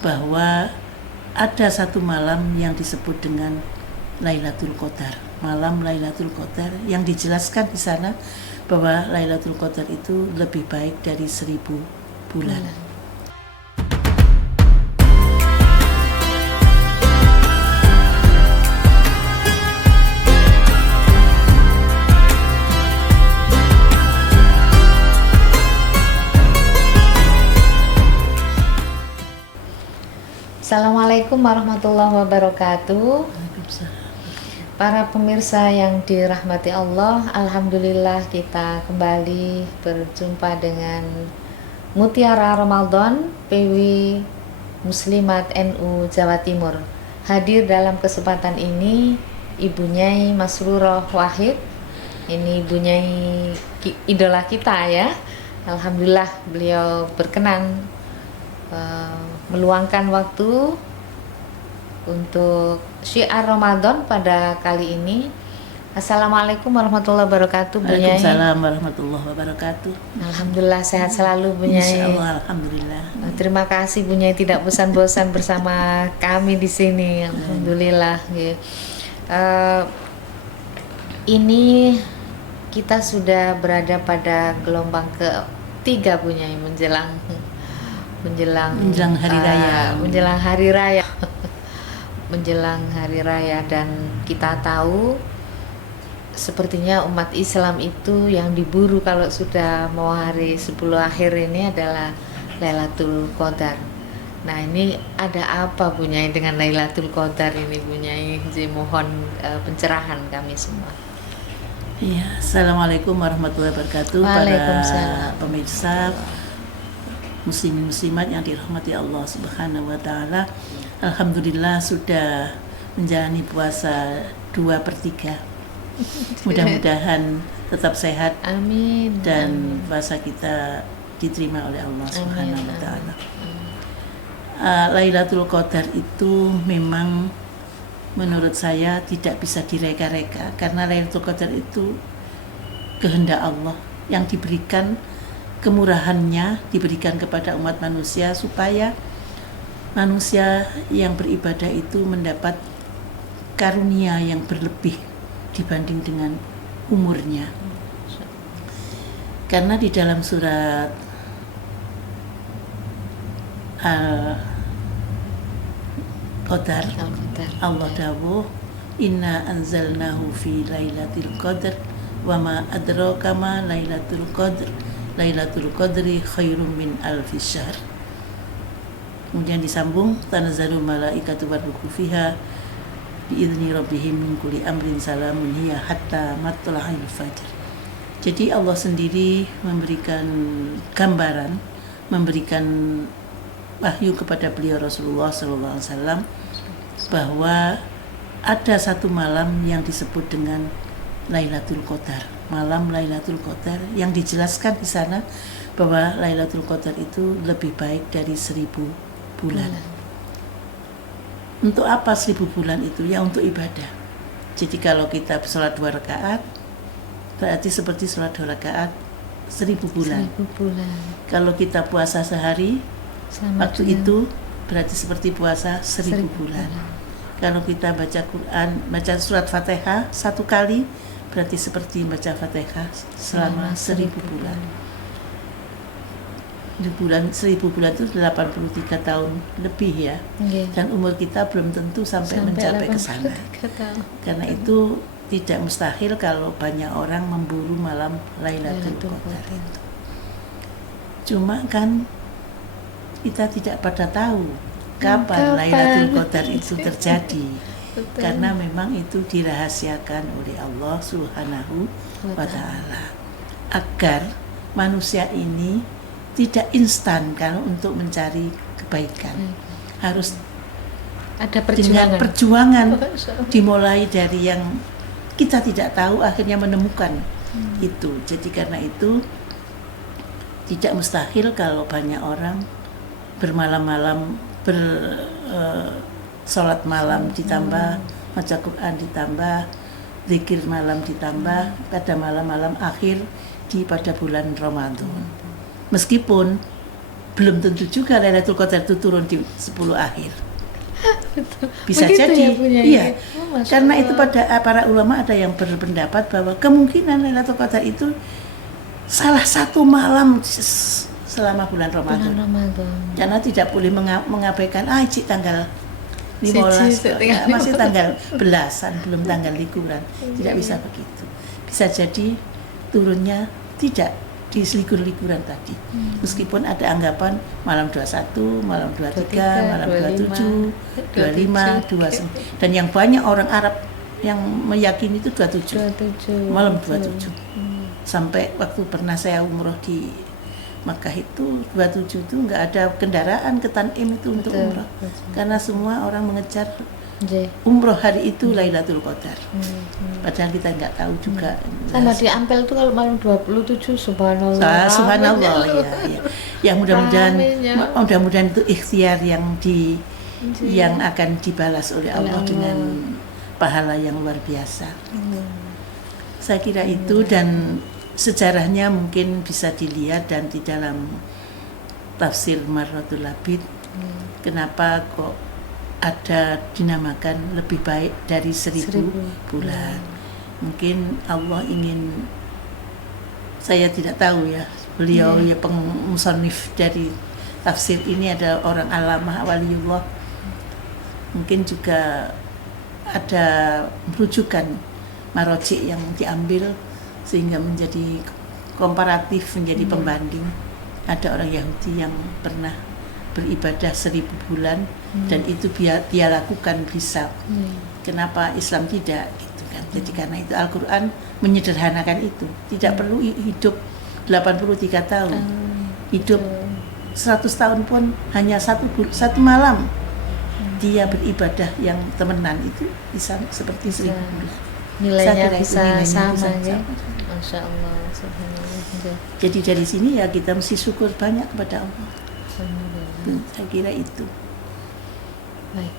bahwa ada satu malam yang disebut dengan Lailatul Qadar, malam Lailatul Qadar, yang dijelaskan di sana bahwa Lailatul Qadar itu lebih baik dari 1000 bulan. Assalamualaikum warahmatullahi wabarakatuh. Para pemirsa yang dirahmati Allah, alhamdulillah kita kembali berjumpa dengan Mutiara Ramadan PW Muslimat NU Jawa Timur. Hadir dalam kesempatan ini Ibu Nyai Masrurah Wahid. Ini Ibu Nyai idola kita ya. Alhamdulillah beliau berkenan meluangkan waktu untuk syiar Ramadan pada kali ini. Assalamualaikum warahmatullahi wabarakatuh, Bu Nyai. Waalaikumsalam warahmatullahi wabarakatuh. Alhamdulillah sehat selalu, Bu Nyai. Insyaallah, alhamdulillah. Terima kasih Bu Nyai tidak bosan-bosan bersama kami di sini. Alhamdulillah. Ini kita sudah berada pada gelombang ke-3 Bu Nyai menjelang hari raya. Menjelang hari raya. Menjelang hari raya, dan kita tahu sepertinya umat Islam itu yang diburu kalau sudah mau hari 10 akhir ini adalah Lailatul Qadar. Nah, ini ada apa Bu Nyai dengan Lailatul Qadar ini, Bu Nyai? Mohon pencerahan kami semua. Iya, Assalamualaikum warahmatullahi wabarakatuh. Para pemirsa muslimin muslimat yang dirahmati Allah Subhanahu wa taala. Alhamdulillah sudah menjalani puasa 2/3. Mudah-mudahan tetap sehat. Amin. Dan puasa kita diterima oleh Allah Subhanahu wa taala. Lailatul Qadar itu memang menurut saya tidak bisa direka-reka, karena Lailatul Qadar itu kehendak Allah yang diberikan, kemurahannya diberikan kepada umat manusia supaya manusia yang beribadah itu mendapat karunia yang berlebih dibanding dengan umurnya. Karena di dalam surat Al-Qadar Allah dawuh, inna anzalnahu fi lailatul qadr wa ma adraka ma lailatul qadr Lailatul Qadri khairum min alfi syahr. Kemudian disambung, tanazzalul malaikatu warruhu fiha biizni rabbihim min kulli amrin salamun hiya hatta matla'il fajr. Jadi Allah sendiri memberikan gambaran, memberikan wahyu kepada beliau Rasulullah SAW bahwa ada satu malam yang disebut dengan Lailatul Qadar, malam Lailatul Qadar, yang dijelaskan di sana bahwa Lailatul Qadar itu lebih baik dari 1000 bulan. Untuk apa 1000 bulan itu? Ya untuk ibadah. Jadi kalau kita sholat 2 rakaat, berarti seperti sholat 2 rakaat 1000 bulan. 1000 bulan. Kalau kita puasa sehari, waktu itu berarti seperti puasa 1000 bulan. Kalau kita baca Quran, baca surat Fatihah 1 kali, berarti seperti baca Fatihah selama 1000 bulan. 1000 bulan itu 83 tahun lebih ya. Dan umur kita belum tentu sampai mencapai ke sana. Karena itu tidak mustahil kalau banyak orang memburu malam Lailatul Qadar itu. Cuma kan kita tidak pada tahu kapan Lailatul Qadar itu terjadi. Betul. Karena memang itu dirahasiakan oleh Allah Subhanahu wa taala agar manusia ini tidak instan kalau untuk mencari kebaikan. Harus ada perjuangan. Dengan perjuangan dimulai dari yang kita tidak tahu akhirnya menemukan itu. Jadi karena itu tidak mustahil kalau banyak orang bermalam-malam sholat malam ditambah baca Quran ditambah zikir malam ditambah pada malam-malam akhir pada bulan Ramadan. Meskipun belum tentu juga Lailatul Qadar itu turun di 10 akhir. Bisa Begitu jadi, ya, punya iya. Masya Karena Allah. itu pada para ulama ada yang berpendapat bahwa kemungkinan Lailatul Qadar itu salah satu malam selama bulan Ramadan. Karena tidak boleh mengabaikan cik tanggal 15, masih tanggal belasan, belum tanggal liburan. Tidak bisa begitu. Bisa jadi turunnya tidak di liburan tadi. Meskipun ada anggapan malam 21, malam 23, malam 27, 25, 29. Dan yang banyak orang Arab yang meyakini itu 27. Malam 27. Sampai waktu pernah saya umroh di Makkah itu 27 itu nggak ada kendaraan ke Tanim itu untuk umroh. Karena semua orang mengejar umroh hari itu Lailatul Qadar. Padahal kita nggak tahu juga. Sama di Ampel itu kalau malam 27 subhanallah. Subhanallah ya. Ya mudah-mudahan itu ikhtiar yang akan dibalas oleh Allah dengan pahala yang luar biasa. Saya kira itu, dan sejarahnya mungkin bisa dilihat dan di dalam tafsir Marratul Labid. Kenapa kok ada dinamakan lebih baik dari 1000 bulan. Mungkin Allah ingin, saya tidak tahu ya, beliau ya pemusannif dari tafsir ini adalah orang alamah waliullah. Mungkin juga ada rujukan marojik yang diambil sehingga menjadi komparatif, menjadi pembanding. Ada orang Yahudi yang pernah beribadah 1000 bulan dan itu dia lakukan bisa. Kenapa Islam tidak gitu kan? Jadi karena itu Al-Quran menyederhanakan itu. Tidak perlu hidup 83 tahun. Hidup 100 tahun pun hanya satu malam dia beribadah yang temenan itu bisa seperti 1000 bulan. Nilainya bisa sama ya. Masya Allah. Jadi dari sini ya kita mesti syukur banyak kepada Allah. Saya kira itu. Baik.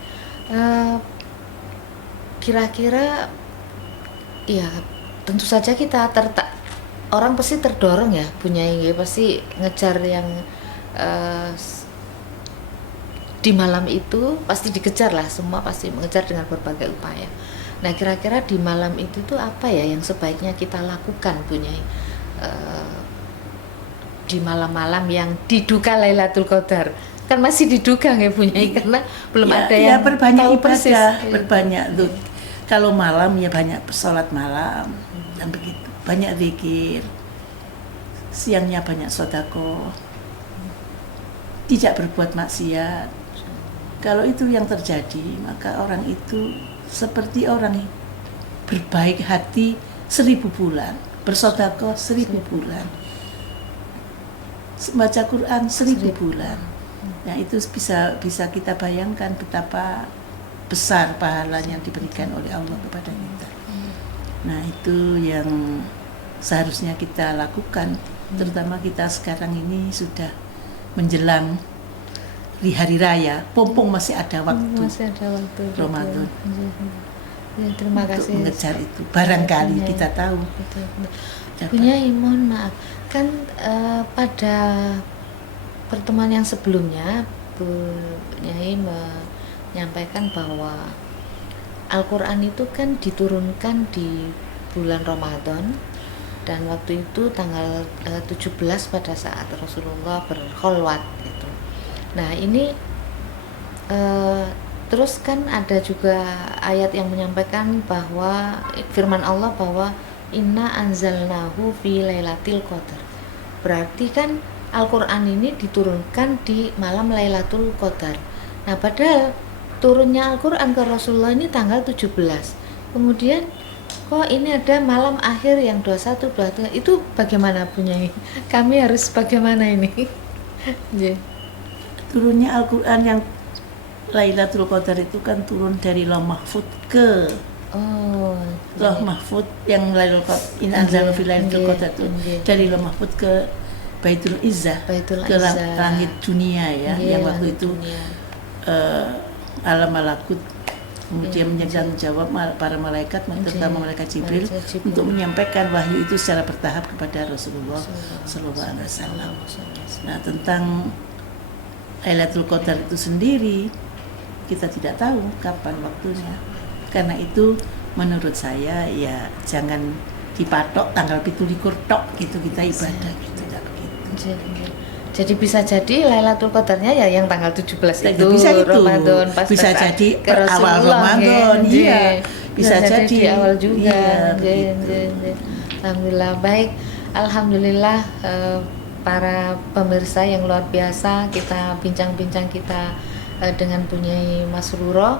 Kira-kira ya tentu saja kita orang pasti terdorong ya, punya pasti ngejar yang di malam itu pasti dikejar lah, semua pasti mengejar dengan berbagai upaya. Nah, kira-kira di malam itu tuh apa ya yang sebaiknya kita lakukan, punya di malam-malam yang diduga Lailatul Qadar? Kan masih diduga nggak, punya karena belum ada yang berbanyak tahu persis. Berbanyak tuh. Kalau malam ya banyak sholat malam dan begitu, banyak zikir. Siangnya banyak sedekah, tidak berbuat maksiat. Kalau itu yang terjadi, maka orang itu seperti orang berbaik hati 1000 bulan, bersedekah 1000 bulan, baca Quran 1000 bulan. Nah, itu bisa kita bayangkan betapa besar pahala yang diberikan oleh Allah kepada kita. Nah, itu yang seharusnya kita lakukan, terutama kita sekarang ini sudah menjelang di hari raya, pompong masih ada waktu Ramadan. Ya, terima kasih untuk mengejar itu. Barangkali kita tahu. Punya mohon maaf, kan pada pertemuan yang sebelumnya Bu Nyai menyampaikan bahwa Al-Quran itu kan diturunkan di bulan Ramadan, dan waktu itu tanggal 17 pada saat Rasulullah berkholwat gitu. Nah, ini terus kan ada juga ayat yang menyampaikan bahwa firman Allah bahwa inna anzalnahu fi lailatul qadar. Berarti kan Al-Quran ini diturunkan di malam Lailatul Qadar. Nah, padahal turunnya Al-Quran ke Rasulullah ini tanggal 17. Kemudian kok ini ada malam akhir yang 21, 23. Itu bagaimana, punya? Kami harus bagaimana ini? Turunnya Al-Quran yang Lailatul Qadar itu kan turun dari Lauh Mahfud ke Lauh Mahfud yang Lailatul Qadar, in anzalna fi Lailatul Qadar itu dari Lauh Mahfud ke Baitul Izzah, ke langit dunia ya, yang waktu itu alam malakut, kemudian menjawab para malaikat, terutama malaikat Jibril, untuk menyampaikan wahyu itu secara bertahap kepada Rasulullah Sallallahu Alaihi Wasallam. Nah, tentang Lailatul Qadar itu sendiri kita tidak tahu kapan waktunya. Karena itu menurut saya ya jangan dipatok tanggal 17 tok gitu kita ibadah gitu, tidak begitu. Jadi bisa jadi Lailatul Qadarnya ya yang tanggal 17 itu, bisa itu. Ramadan pas bisa jadi ke awal Ramadan, iya. Bisa jadi di awal juga. Iya, Alhamdulillah, baik. Alhamdulillah, para pemirsa yang luar biasa, kita bincang-bincang kita dengan Bunyai Masruro,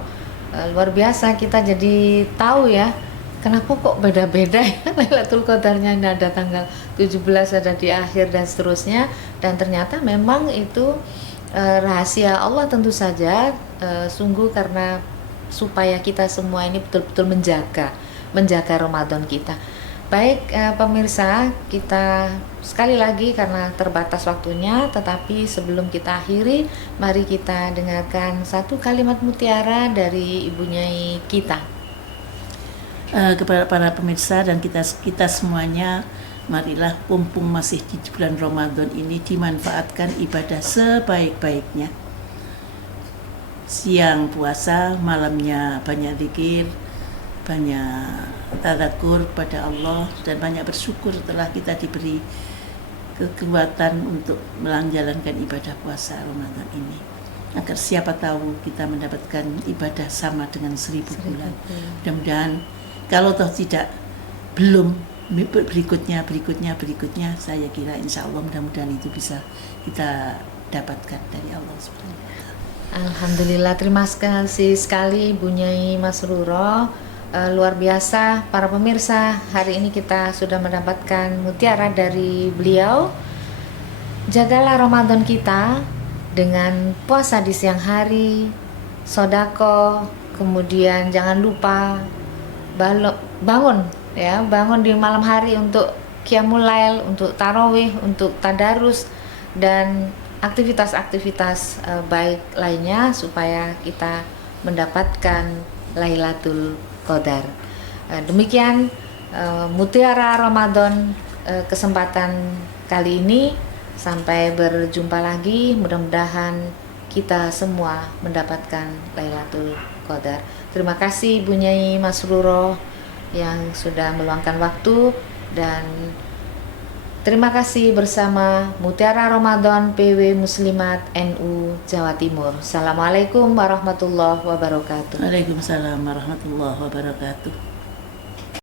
luar biasa, kita jadi tahu ya kenapa kok beda-beda ya Lailatul Qadarnya, ini ada tanggal 17, ada di akhir dan seterusnya. Dan ternyata memang itu rahasia Allah tentu saja, sungguh karena supaya kita semua ini betul-betul menjaga Ramadan kita. Baik pemirsa, kita sekali lagi karena terbatas waktunya, tetapi sebelum kita akhiri, mari kita dengarkan satu kalimat mutiara dari Ibu Nyai kita. Kepada para pemirsa dan kita semuanya, marilah mumpung masih di bulan Ramadan ini dimanfaatkan ibadah sebaik-baiknya. Siang puasa, malamnya banyak zikir, banyak tadakur pada Allah, dan banyak bersyukur setelah kita diberi kekuatan untuk menjalankan ibadah puasa Ramadan ini. Agar siapa tahu kita mendapatkan ibadah sama dengan 1000 bulan. Mudah-mudahan kalau toh tidak, belum berikutnya, saya kira insya Allah mudah-mudahan itu bisa kita dapatkan dari Allah Subhanahu wa Ta'ala. Alhamdulillah, terima kasih sekali Bunyai Masruro. Luar biasa para pemirsa, hari ini kita sudah mendapatkan mutiara dari beliau. Jagalah Ramadan kita dengan puasa di siang hari, sodako, kemudian jangan lupa bangun di malam hari untuk qiyamul lail, untuk tarawih, untuk tadarus dan aktivitas-aktivitas baik lainnya supaya kita mendapatkan Lailatul Qadar. Demikian mutiara Ramadan kesempatan kali ini. Sampai berjumpa lagi, mudah-mudahan kita semua mendapatkan Lailatul Qadar. Terima kasih Bunyai Masruro yang sudah meluangkan waktu, dan terima kasih bersama Mutiara Ramadan PW Muslimat NU Jawa Timur. Assalamualaikum warahmatullahi wabarakatuh. Waalaikumsalam warahmatullahi wabarakatuh.